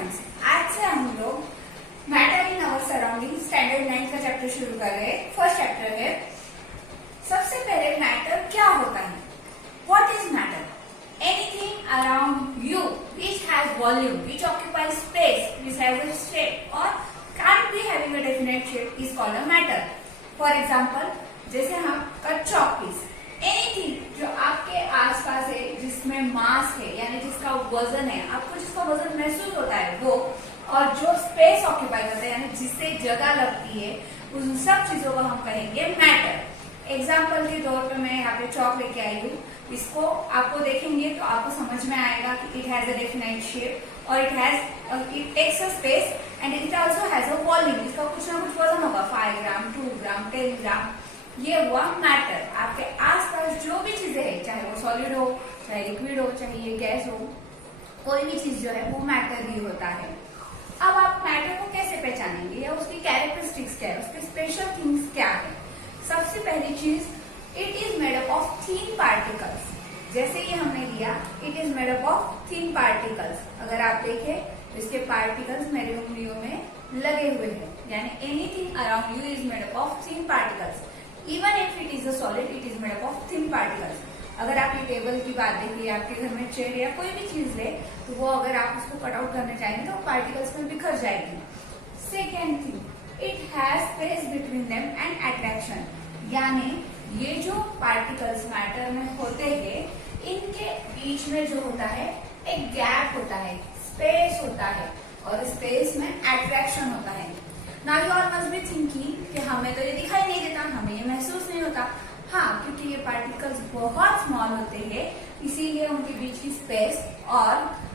Students, आज से हम लोग matter in our surrounding standard 9 का चैप्टर शुरू कर रहे हैं। फर्स्ट चैप्टर है। सबसे पहले मैटर क्या होता है? What is matter? Anything around you which has volume, which occupies space, which has a shape और can't be having a definite shape is called a matter. For example, जैसे हम chalk piece, anything जो आपके आसपास है जिसमें मास है यानी जिसका वजन है, आपको जिसका वजन महसूस होता है वो, और जो स्पेस ऑक्यूपाई करता है यानी जिससे जगह लगती है, उन सब चीजों को हम कहेंगे मैटर। एग्जाम्पल के तौर पे मैं यहाँ पे चॉक लेके आई हूँ, इसको आपको देखेंगे तो आपको समझ में आएगा कि it has a definite shape और it takes a space and it also has a volume. इसका कुछ ना कुछ वजन होगा, 5 ग्राम, 2 ग्राम, 10 ग्राम। ये हुआ मैटर। आपके आसपास जो भी चीजें हैं, चाहे वो सॉलिड हो, चाहे लिक्विड हो, चाहे ये गैस हो, कोई भी चीज जो है वो मैटर ही होता है। अब आप मैटर को कैसे पहचानेंगे या उसकी कैरेक्टरिस्टिक्स क्या है, उसके स्पेशल थिंग्स क्या है? सबसे पहली चीज, it is made up of thin particles. जैसे ये हमने लिया, it is made up of thin particles. अगर आप देखें तो इसके पार्टिकल्स मेरे उंगलियों में लगे हुए हैं, यानी anything around you is made up of thin particles. Even if it is a solid, it is made up of thin particles. अगर आप ये टेबल की बात देखिए, आपके घर में चेयर या कोई भी चीज ले, तो वो अगर आप उसको कट आउट करना चाहेंगे तो पार्टिकल्स में बिखर जाएगी। Second thing, it has space between them and attraction, यानी ये जो पार्टिकल्स मैटर में होते हैं, इनके बीच में जो होता है एक गैप होता है, स्पेस होता है, और स्पेस में अट्रैक्शन होता है। Now you are must be thinking कि हमें तो ये दिखाई नहीं देता, हमें ये महसूस नहीं होता। हाँ, क्योंकि ये पार्टिकल्स बहुत स्मॉल होते हैं, इसीलिए उनके बीच की स्पेस और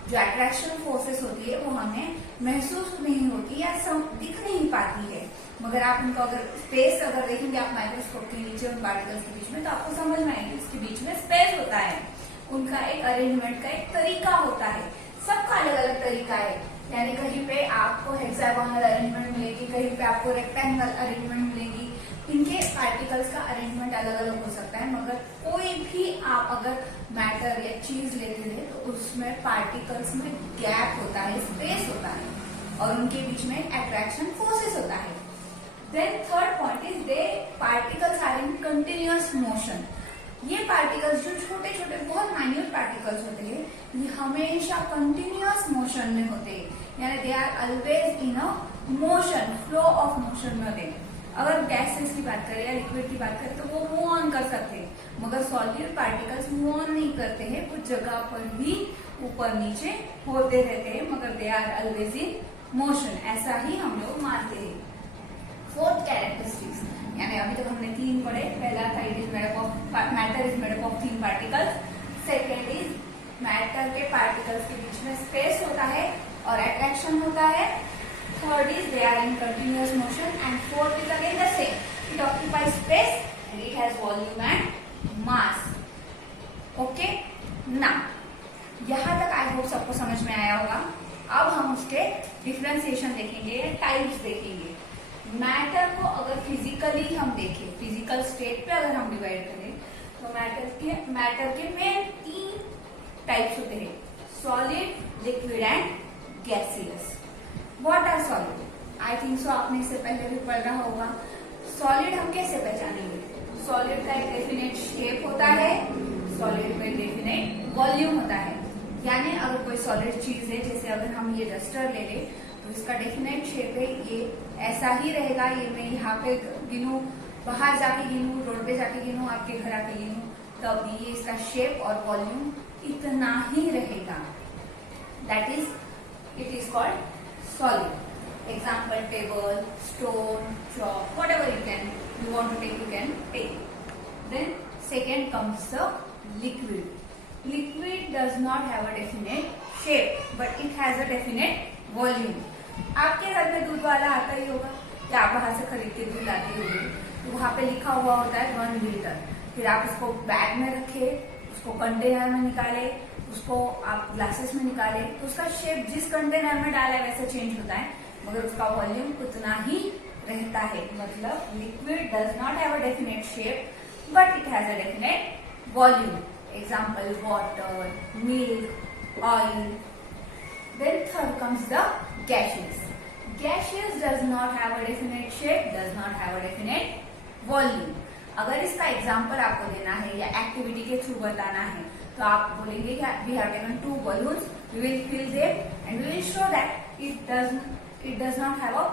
जो अट्रैक्शन फोर्सेस होती है वो हमें महसूस नहीं होती या दिख नहीं पाती है। मगर आप उनको अगर स्पेस अगर देखेंगे आप माइक्रोस्कोप के नीचे उन पार्टिकल्स के बीच में, तो आपको समझ में आएगी इसके बीच में स्पेस होता है। उनका एक अरेंजमेंट का एक तरीका होता है, सबका अलग अलग तरीका है। यानी कहीं पे आपको हेक्सागोनल अरेंजमेंट मिलेगी, कहीं पे आपको रेक्टेंगल अरेंजमेंट मिलेगी। इनके पार्टिकल्स का अरेंजमेंट अलग अलग हो सकता है, मगर कोई भी आप अगर मैटर या चीज लेते हैं तो उसमें पार्टिकल्स में गैप होता है, स्पेस होता है, और उनके बीच में अट्रैक्शन फोर्सेस होता है। Then third point is they particles are in continuous motion. ये पार्टिकल्स जो छोटे छोटे बहुत माइन्यूट पार्टिकल्स होते हैं, ये हमेशा कंटिन्यूअस मोशन में होते हैं, यानी they are always in a motion, flow of motion में होते हैं। अगर गैसेस की बात करें या लिक्विड की बात करें तो वो मूव ऑन कर सकते हैं, मगर सॉलिड पार्टिकल्स मूव ऑन नहीं करते हैं, कुछ जगह पर ही ऊपर नीचे होते रहते हैं, मगर they are always in motion. ऐसा ही हम लोग मानते हैं। फोर्थ कैरेक्टरिस्टिक्स, यानी अभी तक हमने 3 पढ़े। पहला था it is made up of matter is made up of thin particles. Second is matter के पार्टिकल्स के बीच में स्पेस होता है और अट्रैक्शन होता है। Third is they are in continuous motion, and fourth is again the same. It occupies space and it has volume and mass. Okay? Now, यहाँ तक आई होप सबको समझ में आया होगा। अब हम उसके डिफ्रेंसिएशन देखेंगे, टाइप्स देखेंगे। मैटर को अगर फिजिकली हम देखें, फिजिकल स्टेट पे अगर हम डिवाइड करें, तो मैटर के मेन 3 टाइप्स होते हैं, solid, liquid and gaseous. What are solid? I think so आपने इससे पहले भी पढ़ा होगा। सॉलिड हम कैसे पहचानेंगे? सॉलिड का एक डेफिनेट शेप होता है, सॉलिड में डेफिनेट वॉल्यूम होता है। यानी अगर कोई सॉलिड चीज है, जैसे अगर हम ये डस्टर ले लें, तो इसका डेफिनेट शेप है, ये ऐसा ही रहेगा। ये मैं यहाँ पे गिनूं, बाहर जाके गिनूं, रोड पे जाके गिनूं, आपके घर आके गिनूं, तब ये इसका शेप और वॉल्यूम इतना ही रहेगा। That is it is called solid. Example, table, stone, chalk, whatever you want to take, you can take. Then second comes the liquid. Liquid does not have a definite shape, but it has a definite volume. आपके घर में दूध वाला आता ही होगा, या आप बाहर से खरीद के दूध लाते होंगे, तो वहाँ पे लिखा हुआ होता है 1 लीटर। फिर आप उसको बैग में रखे, उसको कंटेनर में निकाले, उसको आप ग्लासेस में निकाले, तो उसका शेप जिस कंटेनर में डाला है वैसे चेंज होता है, मगर उसका वॉल्यूम उतना ही रहता है। मतलब liquid does not have a definite shape but it has a definite volume. Example, water, milk, oil, Then third comes the gaseous. Gaseous does not have a definite shape, does not have a definite volume. अगर इसका example आपको देना है या activity के through बताना है तो आप बोलेंगे कि we have taken 2 balloons, we will fill them and we will show that it does not have a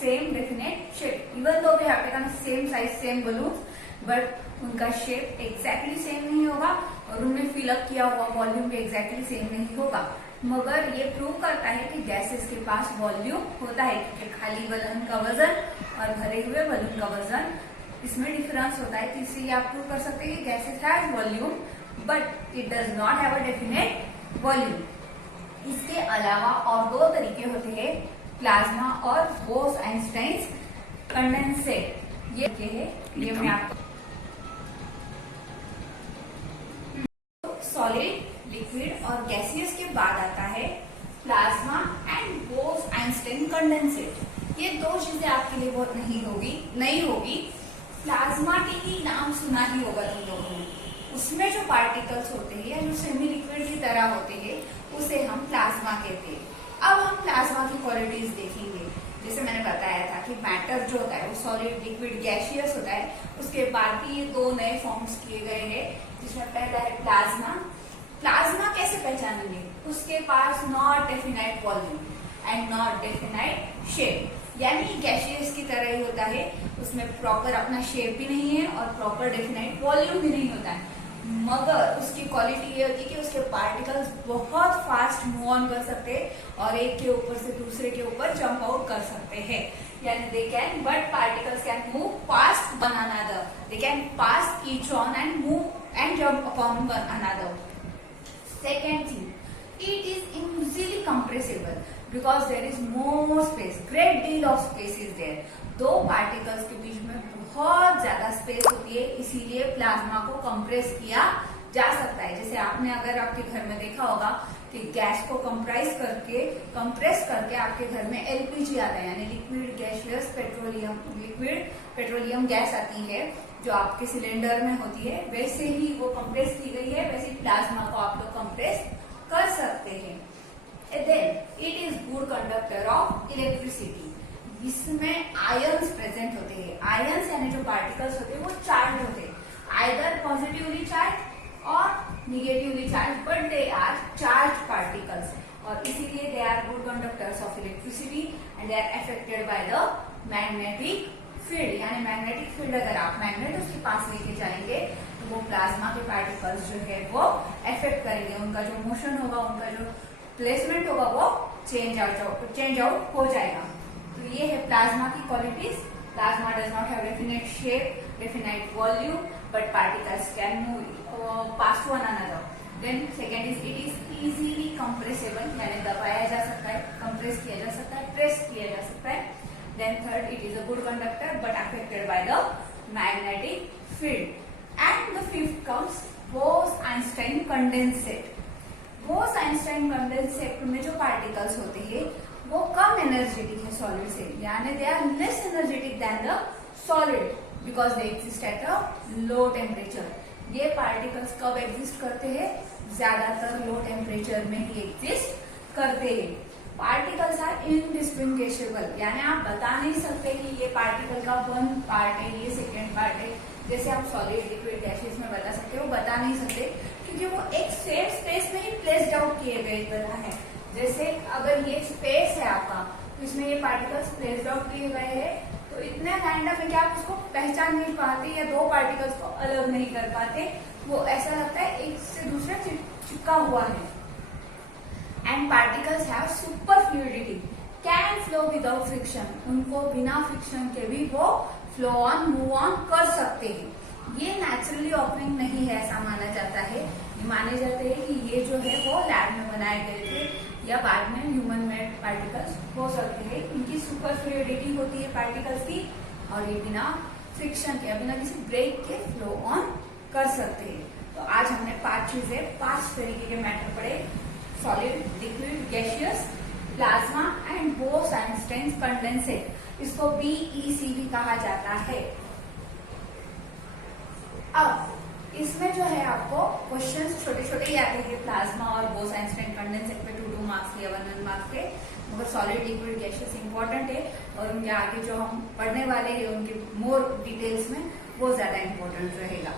same definite shape. Even though we have taken same size same balloons, but उनका shape exactly same नहीं होगा और उनमें fill up किया हुआ volume भी exactly same नहीं होगा. मगर ये प्रूव करता है कि गैसेस के पास वॉल्यूम होता है क्योंकि खाली बलून का वजन और भरे हुए बलून का वजन इसमें डिफरेंस होता है. तो इससे आप प्रूव कर सकते हैं कि gases has volume but it does not have a definite volume. इसके अलावा और 2 तरीके होते हैं, प्लाज्मा और बोस-आइंस्टाइन कंडेंसेट. ये मैं आपको सॉलिड, लिक्विड और गैसियस के बाद आता है प्लाज्मा एंड बोस-आइंस्टाइन कंडेंसेट. ये 2 चीजें आपके लिए बहुत नहीं होगी. प्लाज्मा टी नाम सुना ही होगा तुम लोगों ने. उसमें जो पार्टिकल्स होते हैं या जो सेमी लिक्विड की तरह होते हैं उसे हम प्लाज्मा कहते हैं. अब हम प्लाज्मा की क्वालिटीज देखेंगे. जैसे मैंने बताया था कि मैटर जो होता है वो सॉलिड, लिक्विड, गैसियस होता है. उसके बाद भी ये 2 नए फॉर्म्स किए गए हैं जिसमें पहला है प्लाज्मा. प्लाज्मा कैसे पहचानेंगे? उसके पास not definite volume and not definite shape, यानी गैसियस की तरह ही होता है. उसमें प्रॉपर अपना शेप भी नहीं है और प्रॉपर डेफिनाइट वॉल्यूम भी नहीं होता है. मगर उसकी क्वालिटी ये होती है कि उसके पार्टिकल्स बहुत फास्ट मूव ऑन कर सकते हैं और एक के ऊपर से दूसरे के ऊपर जंप आउट कर सकते हैं. यानी they can but particles can move fast one another. They can pass each on and move and jump upon one another. Second thing, it is easily compressible because there is more space, great deal of space is there. 2 particles के बीच में बहुत ज्यादा space होती है, इसीलिए plasma को compress किया जा सकता है. जैसे आपने अगर आपके घर में देखा होगा कि गैस को कंप्रेस करके आपके घर में एलपीजी आता है, यानी लिक्विड गैसियस पेट्रोलियम गैस आती है जो आपके सिलेंडर में होती है. वैसे ही वो कंप्रेस की गई है, वैसे ही प्लाज्मा को आप लोग कंप्रेस कर सकते हैं. Then it is good conductor of electricity. इसमें आयंस प्रेजेंट होते हैं. आयंस यानी जो पार्टिकल्स होते हैं वो चार्ज होते हैं, आइदर पॉजिटिवली चार्ज और negatively charge, but they are charge particles और इसीलिए they are good conductors of electricity and they are affected by the magnetic field. यानी मैग्नेटिक फील्ड अगर आप मैग्नेट उसके पास लेके जाएंगे तो वो प्लाज्मा के पार्टिकल्स जो है वो अफेक्ट करेंगे. उनका जो मोशन होगा, उनका जो प्लेसमेंट होगा वो चेंज आउट हो जाएगा. तो ये है प्लाज्मा की qualities. Plasma does not have definite shape, definite volume, but particles can move past to one another. Then second is it is easily compressible, यानी दबाया जा सकता है, कंप्रेस किया जा सकता है, प्रेस किया जा सकता है. Then third, it is a good conductor but affected by the magnetic field. And the fifth comes Bose-Einstein condensate. Bose-Einstein condensate में जो particles होते हैं वो कम एनर्जेटिक है सॉलिड से, यानी they are less energetic than the solid because they exist at a low temperature. ये particles कब एग्जिस्ट करते हैं? ज्यादातर लो टेम्परेचर में ही एग्जिस्ट करते हैं. पार्टिकल्स आर इनडिस्टिंग्विशेबल, यानी आप बता नहीं सकते कि ये पार्टिकल का 1 पार्ट है, ये सेकेंड पार्ट है. जैसे आप सॉलिड, लिक्विड, गैसेस में बता सकते हो, बता नहीं सकते क्योंकि वो एक सेम स्पेस में ही प्लेस्ड आउट किए गए तरह है. जैसे अगर ये स्पेस है आपका तो इसमें ये पार्टिकल्स प्लेस्ड आउट किए गए हैं, तो इतने रैंडम है कि आप उसको पहचान नहीं पाते या 2 पार्टिकल्स को अलग नहीं कर पाते. वो ऐसा लगता है एक से दूसरे चिपका हुआ है. And particles have super fluidity, can flow without friction. उनको बिना फ्रिक्शन के भी वो फ्लो ऑन, मूव ऑन कर सकते हैं. ये नेचुरली ऑकरिंग नहीं है ऐसा माना जाता है. ये माने जाते हैं कि ये जो है वो लैब में बनाए गए थे या बाद में ह्यूमन मेड पार्टिकल्स हो सकते हैं. इनकी सुपर फ्लूइडिटी होती है पार्टिकल्स की और ये बिना फ्रिक्शन के, बिना किसी ब्रेक के फ्लो ऑन कर सकते हैं. तो आज हमने 5 चीजें, 5 तरीके के मैटर पढ़े: solid, liquid, gaseous, plasma and Bose Einstein condensate. इसको BEC भी कहा जाता है. अब इसमें जो है आपको क्वेश्चंस छोटे छोटे ही आते हैं प्लाज्मा और बोस-आइंस्टाइन कंडेंसेट पे 2 मार्क्स के या 1 मार्क्स के, मगर सॉलिड लिक्विड गैसेस इंपॉर्टेंट है और उनके आगे जो हम पढ़ने वाले हैं उनके मोर डिटेल्स में वो ज्यादा इंपॉर्टेंट रहेगा।